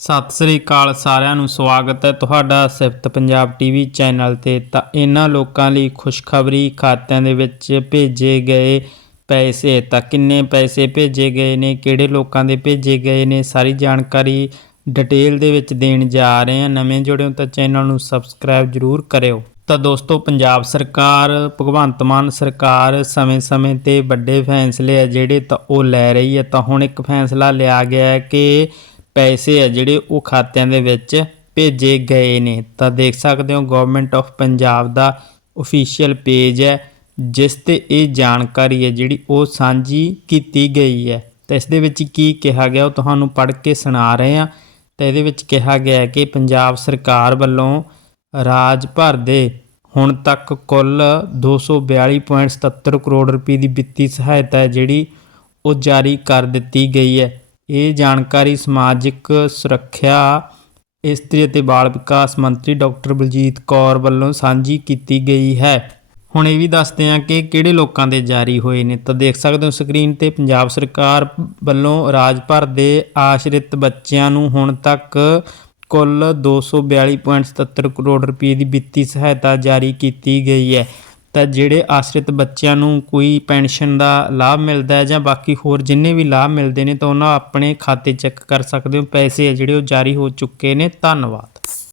ਸਤਿ ਸ੍ਰੀ ਅਕਾਲ ਸਾਰਿਆਂ ਨੂੰ, ਸਵਾਗਤ ਹੈ ਤੁਹਾਡਾ ਸਿਫਤ ਪੰਜਾਬ ਟੀਵੀ ਚੈਨਲ ਤੇ। ਤਾਂ ਇਹਨਾਂ ਲੋਕਾਂ ਲਈ ਖੁਸ਼ਖਬਰੀ ਖਾਤਿਆਂ ਦੇ ਵਿੱਚ ਭੇਜੇ ਗਏ ਪੈਸੇ। ਤਾਂ ਕਿੰਨੇ ਪੈਸੇ ਭੇਜੇ ਗਏ ਨੇ, ਕਿਹੜੇ ਲੋਕਾਂ ਦੇ ਭੇਜੇ ਗਏ ਨੇ, ਸਾਰੀ ਜਾਣਕਾਰੀ ਡਿਟੇਲ ਦੇ ਵਿੱਚ ਦੇਣ ਜਾ ਰਹੇ ਹਾਂ। ਨਵੇਂ ਜੁੜਿਓ ਤਾਂ ਚੈਨਲ ਨੂੰ ਸਬਸਕ੍ਰਾਈਬ ਜਰੂਰ ਕਰਿਓ। ਤਾਂ ਦੋਸਤੋ, ਪੰਜਾਬ ਸਰਕਾਰ, ਭਗਵੰਤ ਮਾਨ ਸਰਕਾਰ ਸਮੇਂ-ਸਮੇਂ ਤੇ ਵੱਡੇ ਫੈਸਲੇ ਆ ਜਿਹੜੇ ਤਾਂ ਉਹ ਲੈ ਰਹੀ ਹੈ। ਤਾਂ ਹੁਣ ਇੱਕ ਫੈਸਲਾ ਲਿਆ ਗਿਆ ਹੈ ਕਿ ਪੈਸੇ ਆ ਜਿਹੜੇ ਉਹ ਖਾਤਿਆਂ ਦੇ ਵਿੱਚ ਭੇਜੇ ਗਏ ਨੇ। ਤਾਂ ਦੇਖ ਸਕਦੇ ਹੋ ਗਵਰਨਮੈਂਟ ਆਫ ਪੰਜਾਬ ਦਾ ਅਫੀਸ਼ੀਅਲ ਪੇਜ ਹੈ, ਜਿਸ ਤੇ ਇਹ ਜਾਣਕਾਰੀ ਹੈ ਜਿਹੜੀ ਉਹ ਸਾਂਝੀ ਕੀਤੀ ਗਈ ਹੈ। ਤਾਂ ਇਸ ਦੇ ਵਿੱਚ ਕੀ ਕਿਹਾ ਗਿਆ, ਉਹ ਤੁਹਾਨੂੰ ਪੜ੍ਹ ਕੇ ਸੁਣਾ ਰਹੇ ਹਾਂ। ਤਾਂ ਇਹਦੇ ਵਿੱਚ ਕਿਹਾ ਗਿਆ ਹੈ ਕਿ ਪੰਜਾਬ ਸਰਕਾਰ ਵੱਲੋਂ ਰਾਜ ਭਰ ਦੇ ਹੁਣ ਤੱਕ ਕੁੱਲ 242.77 ਕਰੋੜ ਰੁਪਏ ਦੀ ਵਿੱਤੀ ਸਹਾਇਤਾ ਹੈ ਜਿਹੜੀ ਉਹ ਜਾਰੀ ਕਰ ਦਿੱਤੀ ਗਈ ਹੈ। ਇਹ ਜਾਣਕਾਰੀ ਸਮਾਜਿਕ ਸੁਰੱਖਿਆ, ਇਸਤਰੀ ਅਤੇ ਬਾਲ ਵਿਕਾਸ ਮੰਤਰੀ ਡਾਕਟਰ ਬਲਜੀਤ ਕੌਰ ਵੱਲੋਂ ਸਾਂਝੀ ਕੀਤੀ ਗਈ ਹੈ। ਹੁਣ ਇਹ ਵੀ ਦੱਸਦੇ ਹਾਂ ਕਿ ਕਿਹੜੇ ਲੋਕਾਂ ਦੇ ਜਾਰੀ ਹੋਏ ਨੇ। ਤਾਂ ਦੇਖ ਸਕਦੇ ਹੋ ਸਕਰੀਨ ਤੇ ਪੰਜਾਬ ਸਰਕਾਰ ਵੱਲੋਂ ਰਾਜ ਭਰ ਦੇ ਆਸ਼ਰਿਤ ਬੱਚਿਆਂ ਨੂੰ ਹੁਣ ਤੱਕ ਕੁੱਲ 242.77 ਕਰੋੜ ਰੁਪਏ ਦੀ ਵਿੱਤੀ ਸਹਾਇਤਾ ਜਾਰੀ ਕੀਤੀ ਗਈ ਹੈ। ਤਾਂ ਜਿਹੜੇ ਆਸ਼ਰਿਤ ਬੱਚਿਆਂ ਨੂੰ ਕੋਈ ਪੈਨਸ਼ਨ ਦਾ ਲਾਭ ਮਿਲਦਾ ਹੈ ਜਾਂ ਬਾਕੀ ਹੋਰ ਜਿੰਨੇ ਵੀ ਲਾਭ ਮਿਲਦੇ ਨੇ ਤਾਂ ਉਹਨਾਂ ਆਪਣੇ ਖਾਤੇ ਚੈੱਕ ਕਰ ਸਕਦੇ ਹੋ। ਪੈਸੇ ਆ ਜਿਹੜੇ ਉਹ ਜਾਰੀ ਹੋ ਚੁੱਕੇ ਨੇ। ਧੰਨਵਾਦ।